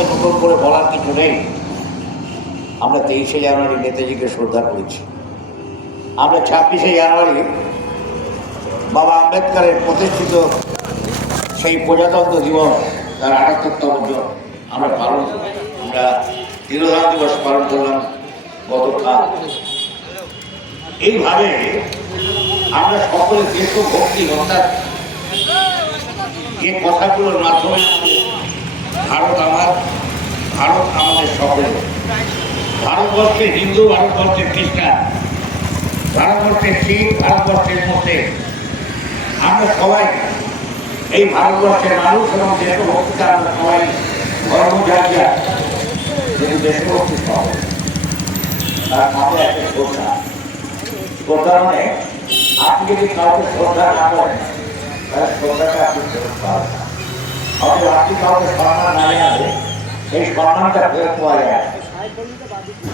আমাদের নতুন করে বলার কিছু নেই। আমরা তেইশে জানুয়ারি নেতাজিকে শ্রদ্ধা করেছি। আমরা ছাব্বিশে জানুয়ারি বাবা আম্বেদকরের প্রতিষ্ঠিত সেই প্রজাতন্ত্র দিবস, তার আটাত্তরতম আমরা পালন আমরা তিরোধান দিবস পালন করলাম গতকাল। এইভাবে আমরা সকলে দেশভক্তি অর্থাৎ যে কথাগুলোর মাধ্যমে ভারত আমার ভারত আমাদের সকলে ভারতবর্ষের হিন্দু ভারতবর্ষের খ্রিস্টান ভারতবর্ষের শিখ, ভারতবর্ষের মধ্যে আমরা সবাই এই ভারতবর্ষের মানুষ এবং দেশভক্তিটা আমরা সবাই ধর্ম জায়গা কিন্তু দেশভক্তি সব। শ্রদ্ধা। শ্রদ্ধা মানে আপনি যদি কাউকে শ্রদ্ধা না করেন, তাহলে শ্রদ্ধাটা আপনি ফেরত পাবেন অথবা আপনি কাউকে সম্মান না জানালে সেই সম্মানটা ফেরত পাওয়া যায়।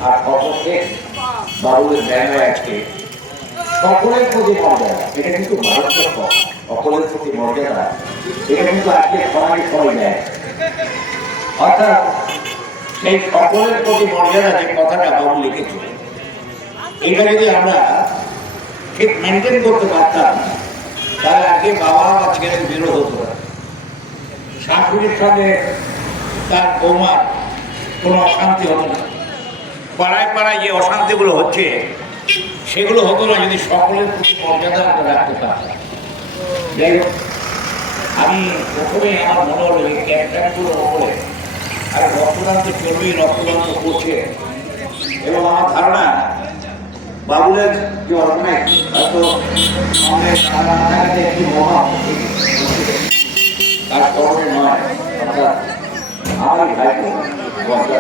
আর সকলকে বাবুদের ব্যানার আজকে সকলের প্রতি মর্যাদা। এটা কিন্তু ভারতবর্ষ সকলের প্রতি মর্যাদা। এটা কিন্তু আজকে সমাজে সবাই দেয়। অর্থাৎ সেই সকলের প্রতি মর্যাদা যে কথাটা বাবু লিখেছিল এটা যদি আমরা ঠিক মেনটেন করতে পারতাম, তাহলে আগে বাবা বা ছেলের বিরোধ হতো শাশুড়ির সঙ্গে তার বৌমার কোনো অশান্তি হতো না। পাড়ায় পাড়ায় যে অশান্তিগুলো হচ্ছে, সেগুলো হতো না যদি সকলের প্রতি মর্যাদা আমরা রাখতে পারতাম। যাই হোক, আমি প্রথমে আমার মনে হলো এই ক্যাপ্টেনগুলোর ওপরে আর রক্তদান তো চলবেই, রক্তদান তো করছে। এবং আমার ধারণা, বাবুলের যে অর্গানাইজ হয়তো আমাদের একটি মহা তার স্মরণে নয়। বজ্রা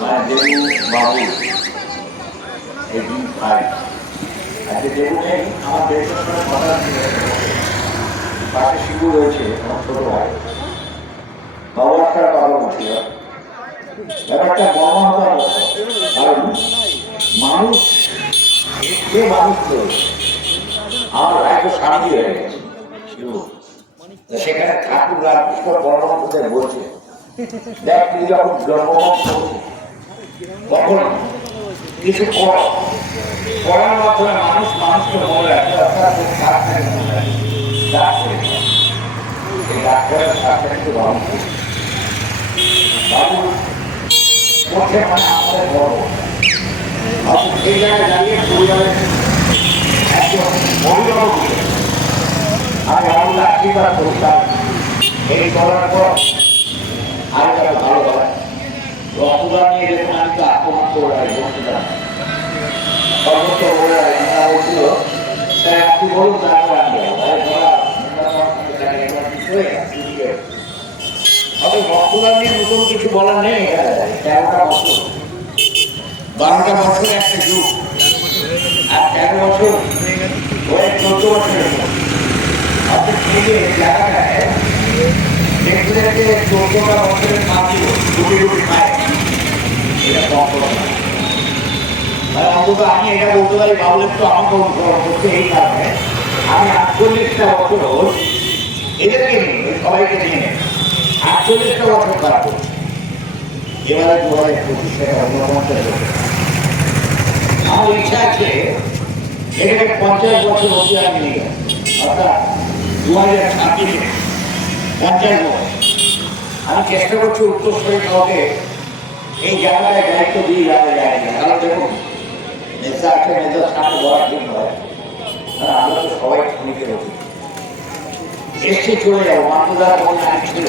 মানে দেবু বাবু দিন ভাই আজকে দেবু নেই আমার দেশের সঙ্গে কথা পাশে শিবু রয়েছে আমার ছোট ভাই বাবা একটা বাবা বলছিল ব্যাপারটা মর্মাহত কারণ মানুষ যে মানুষ আমার ভাই তো স্বামী হয়ে গেছে। সেখানে ঠাকুর রামকৃষ্ণ পরমহংসদের বলছে দেখ তুই যখন জন্মগ্রহণ তখন কিছু কর। করার মাধ্যমে মানুষ মানুষকে মনে রাখে ডাক্তারের মানে আমাদের বড় সেই জায়গায় দাঁড়িয়ে পরিবারের একজন আমি আমরা আশীর্বাদ করতাম? এই করার পর আর যারা ভালো হয় রক্তদান নিয়ে দেখুন আমি আক্রমণ করে রাখি, রক্তদান। আরে হয়ে নিয়ে নতুন কিছু বলার নেই এখানে। তেরোটা বছর। বারোটা বছর একটা যুগ। আর তেরো বছর হয়ে চোদ্দ বছরের মতো। আপনি নিজে জায়গাটায় দেখতে দেখতে চোদ্দটা বছরের মাঝে দুটি দুটি খায় এটা কম করে। আর অন্তত আমি এটা বলতে পারি বাবুলের তো আমাকে করছে এই কারণে আমি আটচল্লিশটা বছর এদেরকে নিয়ে, সবাইকে নিয়ে আটচল্লিশটা বছর খারাপ করছি এবারে দু হাজার পঁচিশ টাকা আমার ইচ্ছা আছে, এটাকে পঞ্চাশ বছর আমি নিয়ে অর্থাৎ দু হাজার ছাব্বিশে পঞ্চাশ বছর আমি চেষ্টা করছি উত্তরস্বরী কাউকে এই জায়গাটায় দায়িত্ব দিয়ে যাবে জায়গা কারণ দেখুন নেতা আছে নেতার সামনে বলা ঠিক নয় কারণ আমরা তো সবাই শ্রমিকের অধিক এসছে চলে যাব মাত্রদার কোনো জানি ছিল।